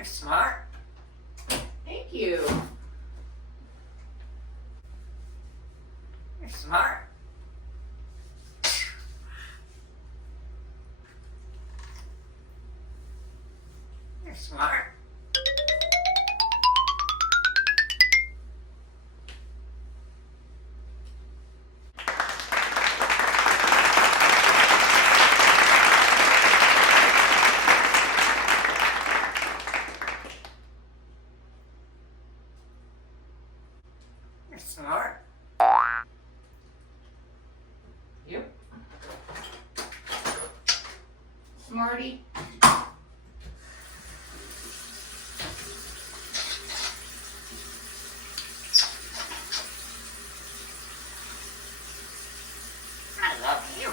You're smart. Thank you. You're smart. You're smart. You're smart. Yep. Smarty. I love you.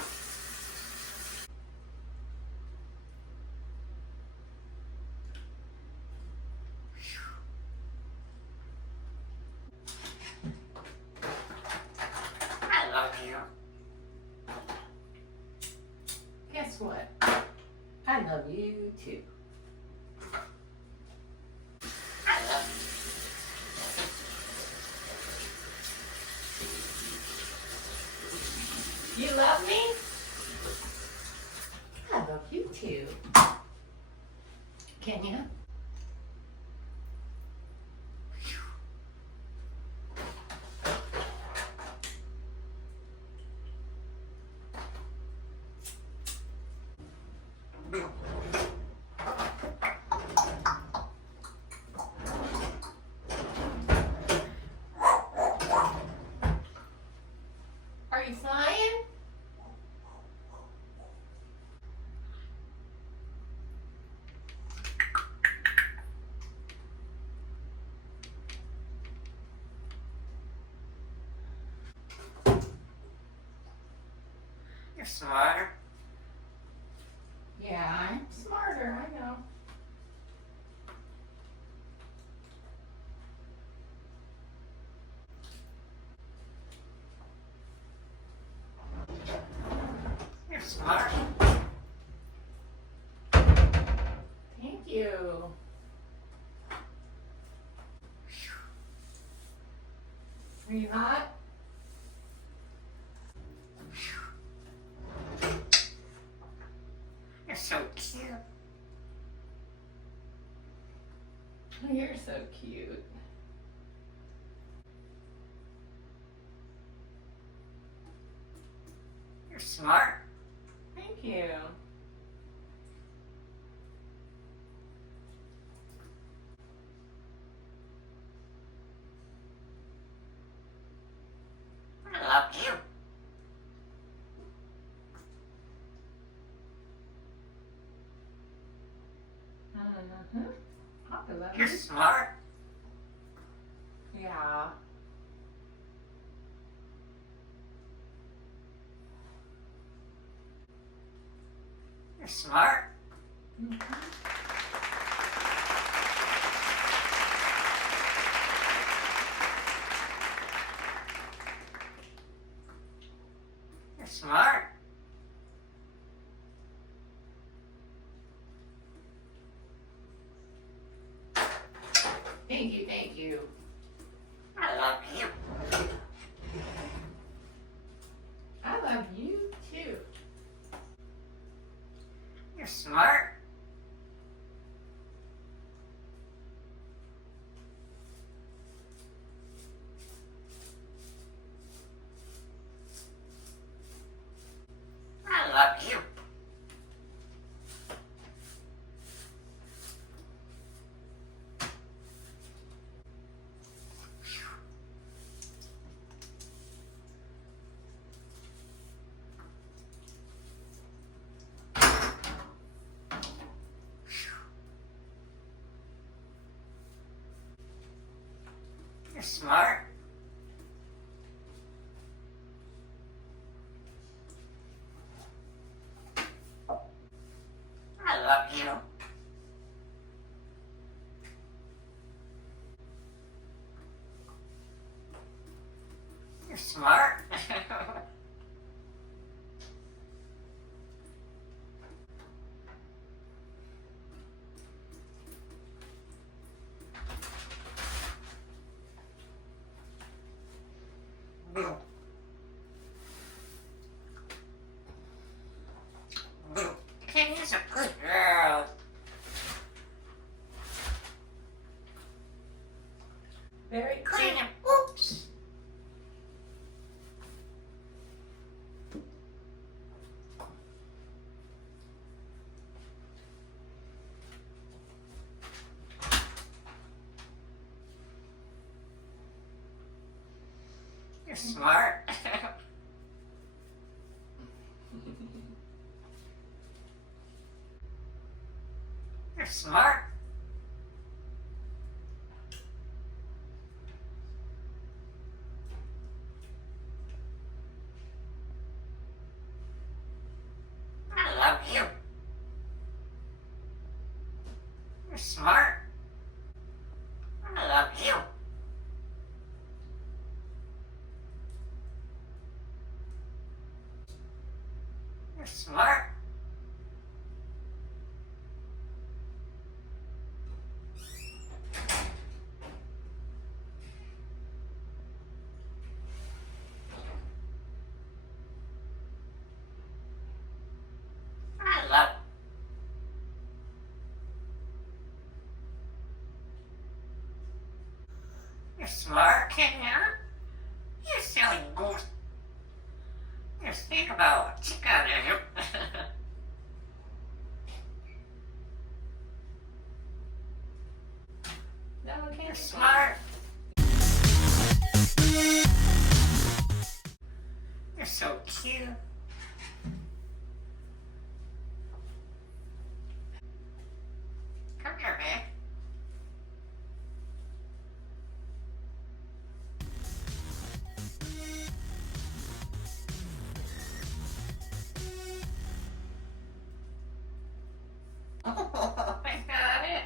I love you. Guess what? I love you too. I love You love me? I love you too. Can you? you. Are you flying? You're smarter. Yeah, I'm smarter, I know. You're smart. Thank you. Are you hot? You're so cute. You're so cute. You're smart. Thank you. I love you. I love You're you. smart. Yeah. You're smart. You're smart. Thank you, thank you. I love you. I love you too. You're smart. I love you. You're smart. I love you. You're smart. smart. You're smart. I love you. You're smart. I love you. You're smart. I love. You're smart, Kenya. You silly goose. Just think about what you gotta do. That one You're can't smart. You're so cute. Come here, man. Oh, I got it.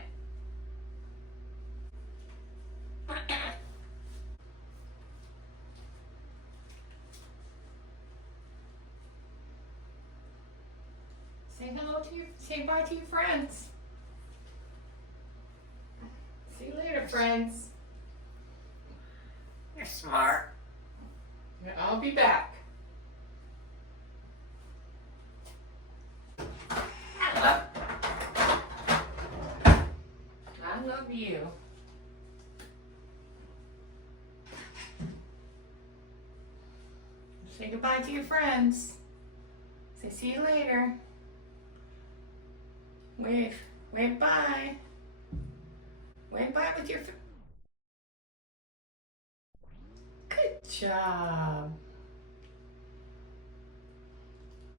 Say bye to your friends. See you later, friends. You're smart. I'll be back. I love. I love you. Say goodbye to your friends. Say see you later. Wave bye. Wave bye with your. Good job.